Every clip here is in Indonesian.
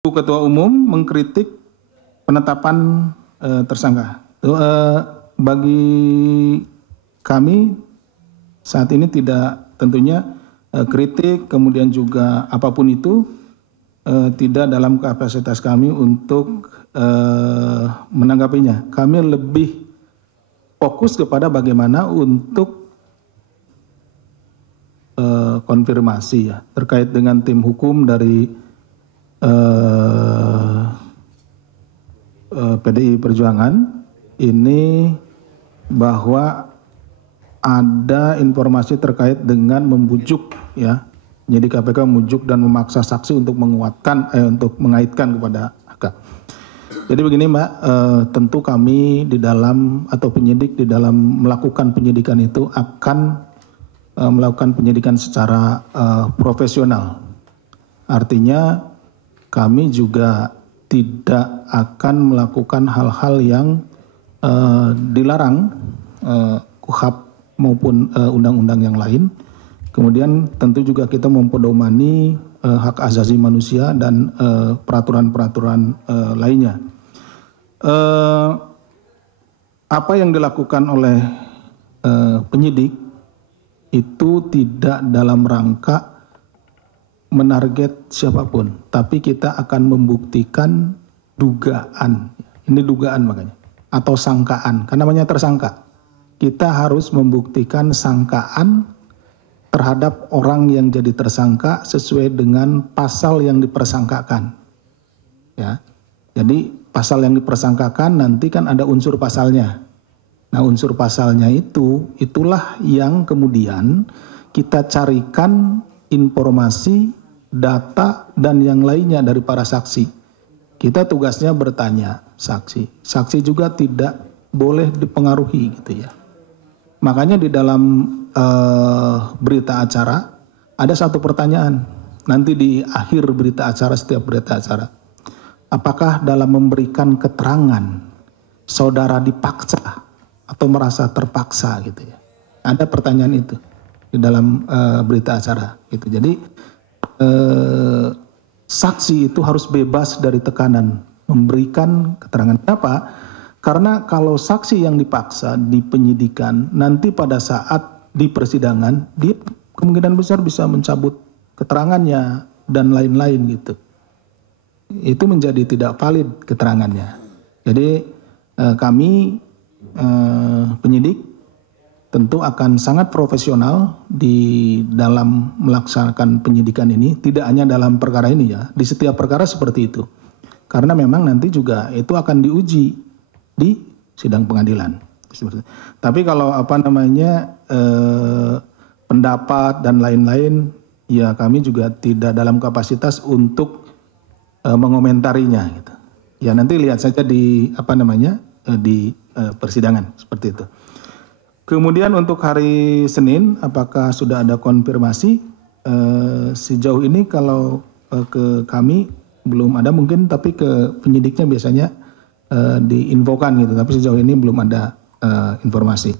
Ketua Umum mengkritik penetapan tersangka. Bagi kami saat ini tidak, tentunya kritik kemudian juga apapun itu tidak dalam kapasitas kami untuk menanggapinya. Kami lebih fokus kepada bagaimana untuk konfirmasi ya terkait dengan tim hukum dari PDI Perjuangan ini, bahwa ada informasi terkait dengan membujuk ya, jadi KPK membujuk dan memaksa saksi untuk menguatkan untuk mengaitkan kepada AK. Jadi begini Mbak, tentu kami di dalam atau penyidik di dalam melakukan penyidikan itu akan melakukan penyidikan secara profesional. Artinya kami juga tidak akan melakukan hal-hal yang dilarang KUHP maupun undang-undang yang lain. Kemudian tentu juga kita mempedomani hak asasi manusia dan peraturan-peraturan lainnya. Apa yang dilakukan oleh penyidik itu tidak dalam rangka menarget siapapun, tapi kita akan membuktikan dugaan. Ini dugaan makanya, atau sangkaan, karena namanya tersangka. Kita harus membuktikan sangkaan terhadap orang yang jadi tersangka sesuai dengan pasal yang dipersangkakan. Ya, jadi pasal yang dipersangkakan nanti kan ada unsur pasalnya. Nah, unsur pasalnya itulah yang kemudian kita carikan informasi, data, dan yang lainnya dari para saksi. Kita tugasnya bertanya saksi. Saksi juga tidak boleh dipengaruhi gitu ya. Makanya di dalam berita acara ada satu pertanyaan. Nanti di akhir berita acara, setiap berita acara. Apakah dalam memberikan keterangan saudara dipaksa atau merasa terpaksa gitu ya. Ada pertanyaan itu di dalam berita acara gitu. Jadi saksi itu harus bebas dari tekanan memberikan keterangan. Kenapa? Karena kalau saksi yang dipaksa di penyidikan, nanti pada saat di persidangan dia kemungkinan besar bisa mencabut keterangannya dan lain-lain gitu. Itu menjadi tidak valid keterangannya. Jadi kami penyidik tentu akan sangat profesional di dalam melaksanakan penyidikan ini, tidak hanya dalam perkara ini ya, di setiap perkara seperti itu. Karena memang nanti juga itu akan diuji di sidang pengadilan. Tapi kalau pendapat dan lain-lain, ya kami juga tidak dalam kapasitas untuk mengomentarinya gitu. Ya nanti lihat saja di di persidangan seperti itu. Kemudian untuk hari Senin, apakah sudah ada konfirmasi? Sejauh ini kalau ke kami belum ada mungkin, tapi ke penyidiknya biasanya diinfokan gitu. Tapi sejauh ini belum ada informasi.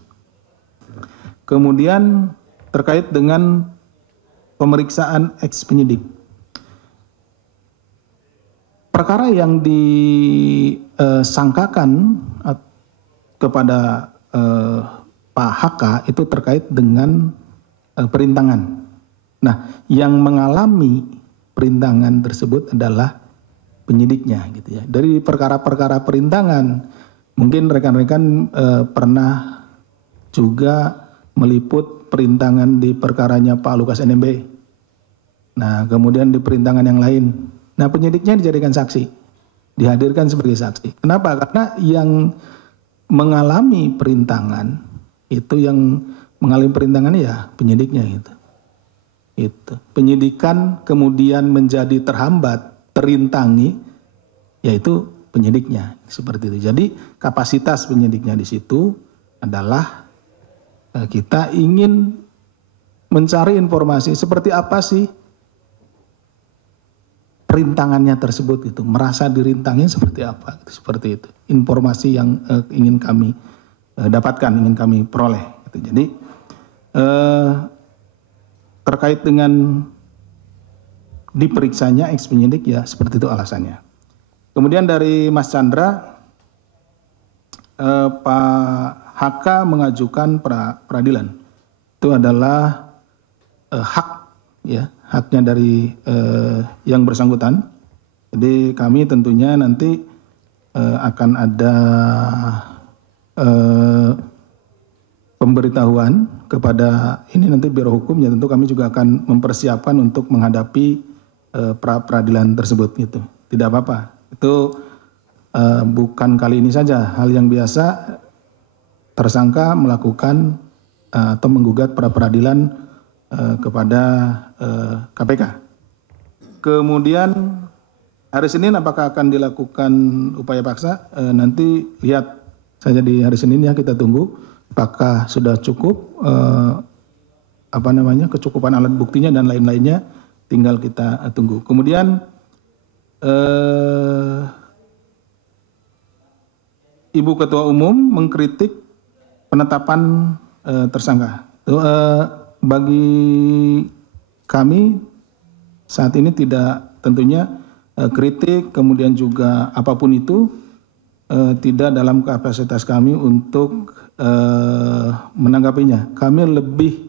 Kemudian terkait dengan pemeriksaan ex penyidik. Perkara yang disangkakan kepada Pak HK itu terkait dengan perintangan. Nah, yang mengalami perintangan tersebut adalah penyidiknya gitu ya. Dari perkara-perkara perintangan, mungkin rekan-rekan pernah juga meliput perintangan di perkaranya Pak Lukas NMB. Nah, kemudian di perintangan yang lain. Nah, penyidiknya dijadikan saksi, dihadirkan sebagai saksi. Kenapa? Karena yang mengalami perintangan itu, yang mengalami perintangan ya penyidiknya gitu. Itu. Penyidikan kemudian menjadi terhambat, terintangi, yaitu penyidiknya seperti itu. Jadi kapasitas penyidiknya di situ adalah kita ingin mencari informasi seperti apa sih perintangannya tersebut itu, merasa dirintangi seperti apa, seperti itu. Informasi yang ingin kami dapatkan, ingin kami peroleh. Gitu. Jadi terkait dengan diperiksanya ex penyidik ya seperti itu alasannya. Kemudian dari Mas Chandra, Pak HK mengajukan peradilan. Itu adalah hak ya, haknya dari yang bersangkutan. Jadi kami tentunya nanti akan ada pemberitahuan kepada ini nanti Biro Hukum ya, tentu kami juga akan mempersiapkan untuk menghadapi peradilan tersebut gitu. Tidak apa-apa. Itu bukan kali ini saja, hal yang biasa tersangka melakukan atau menggugat peradilan kepada KPK. Kemudian hari Senin apakah akan dilakukan upaya paksa? Nanti lihat saja di hari Senin ya, kita tunggu apakah sudah cukup kecukupan alat buktinya dan lain-lainnya, tinggal kita tunggu. Kemudian Ibu Ketua Umum mengkritik penetapan tersangka. Bagi kami saat ini tidak, tentunya kritik kemudian juga apapun itu tidak dalam kapasitas kami untuk menanggapinya. Kami lebih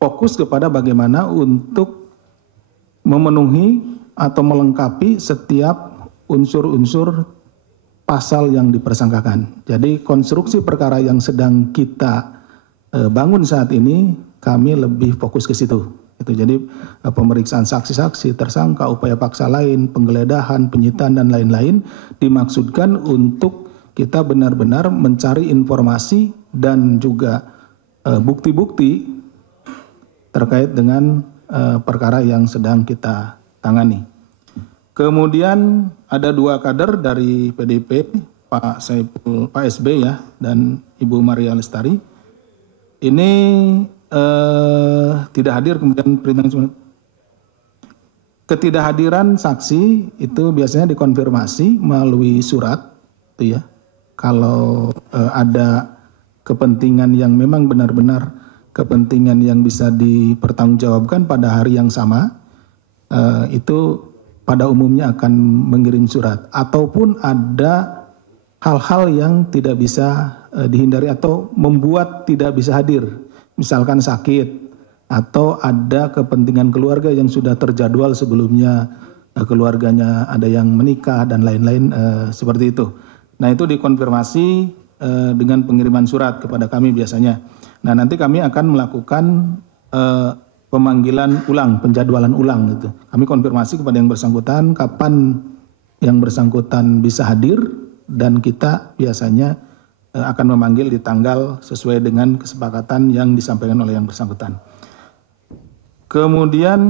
fokus kepada bagaimana untuk memenuhi atau melengkapi setiap unsur-unsur pasal yang dipersangkakan. Jadi konstruksi perkara yang sedang kita bangun saat ini, kami lebih fokus ke situ. Itu jadi pemeriksaan saksi-saksi, tersangka, upaya paksa lain, penggeledahan, penyitaan dan lain-lain dimaksudkan untuk kita benar-benar mencari informasi dan juga bukti-bukti terkait dengan perkara yang sedang kita tangani. Kemudian ada 2 kader dari PDIP, Pak SB ya, dan Ibu Maria Lestari. Ini tidak hadir, kemudian perintah ketidakhadiran saksi itu biasanya dikonfirmasi melalui surat, itu ya. Kalau ada kepentingan yang memang benar-benar kepentingan yang bisa dipertanggungjawabkan pada hari yang sama, itu pada umumnya akan mengirim surat. Ataupun ada hal-hal yang tidak bisa dihindari atau membuat tidak bisa hadir. Misalkan sakit atau ada kepentingan keluarga yang sudah terjadwal sebelumnya, keluarganya ada yang menikah dan lain-lain seperti itu. Nah itu dikonfirmasi dengan pengiriman surat kepada kami biasanya. Nah nanti kami akan melakukan pemanggilan ulang, penjadwalan ulang gitu. Kami konfirmasi kepada yang bersangkutan kapan yang bersangkutan bisa hadir dan kita biasanya akan memanggil di tanggal sesuai dengan kesepakatan yang disampaikan oleh yang bersangkutan. Kemudian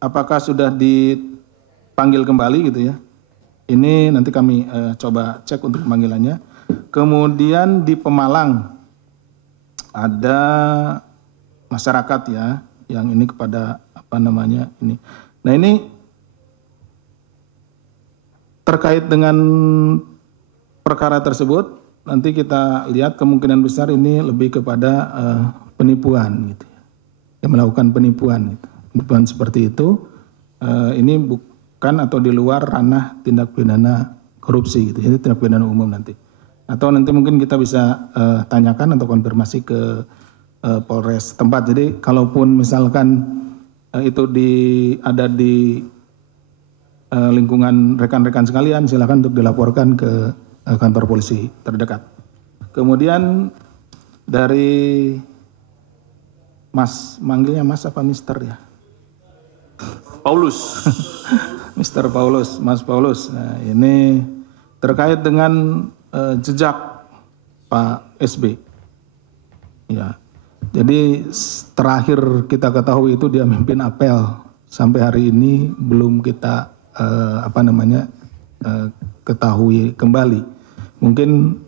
apakah sudah dipanggil kembali gitu ya? Ini nanti kami coba cek untuk pemanggilannya. Kemudian di Pemalang ada masyarakat ya, yang ini kepada ini. Nah ini terkait dengan perkara tersebut, nanti kita lihat kemungkinan besar ini lebih kepada penipuan gitu, yang melakukan penipuan gitu. Penipuan seperti itu, ini bukan atau di luar ranah tindak pidana korupsi gitu, ini tindak pidana umum nanti. Atau nanti mungkin kita bisa tanyakan atau konfirmasi ke Polres tempat. Jadi kalaupun misalkan itu ada di lingkungan rekan-rekan sekalian, silakan untuk dilaporkan ke kantor polisi terdekat. Kemudian dari Mas, manggilnya Mas apa Mister ya? Paulus. Mister Paulus, Mas Paulus. Nah, ini terkait dengan jejak Pak SB. Ya. Jadi terakhir kita ketahui itu dia memimpin apel, sampai hari ini belum kita ketahui kembali. Mungkin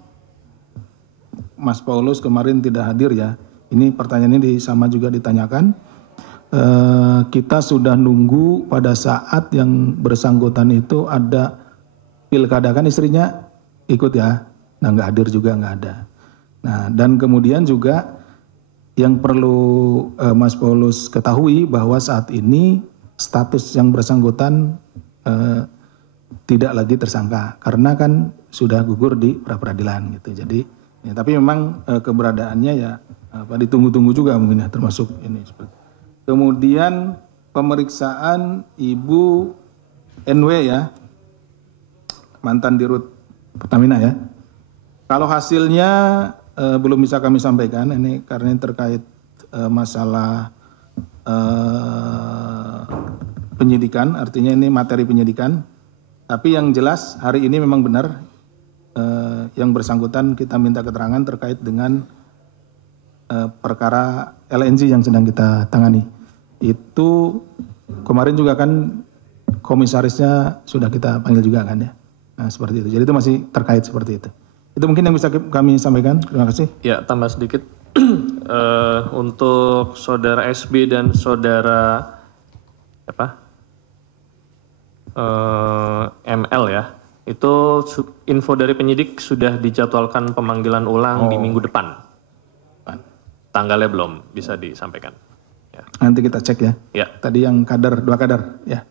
Mas Paulus kemarin tidak hadir ya. Ini pertanyaan ini sama juga ditanyakan. Kita sudah nunggu pada saat yang bersangkutan itu ada pilkada, kan istrinya ikut ya. Nah nggak hadir juga, nggak ada. Nah dan kemudian juga yang perlu Mas Paulus ketahui bahwa saat ini status yang bersangkutan tidak lagi tersangka karena kan sudah gugur di pra peradilan gitu. Jadi ya, tapi memang keberadaannya ya ditunggu-tunggu juga mungkin ya, termasuk ini. Kemudian pemeriksaan Ibu NW ya, mantan Dirut Pertamina ya. Kalau hasilnya belum bisa kami sampaikan ini karena ini terkait masalah penyidikan, artinya ini materi penyidikan. Tapi yang jelas hari ini memang benar yang bersangkutan kita minta keterangan terkait dengan perkara LNG yang sedang kita tangani. Itu kemarin juga kan komisarisnya sudah kita panggil juga kan ya. Nah, seperti itu. Jadi itu masih terkait seperti itu. Itu mungkin yang bisa kami sampaikan. Terima kasih. Ya, tambah sedikit. Untuk saudara SB dan saudara ML ya, itu info dari penyidik sudah dijadwalkan pemanggilan ulang di minggu depan. Tanggalnya belum bisa disampaikan. Ya. Nanti kita cek ya. Ya. Tadi yang kader, 2 kader ya.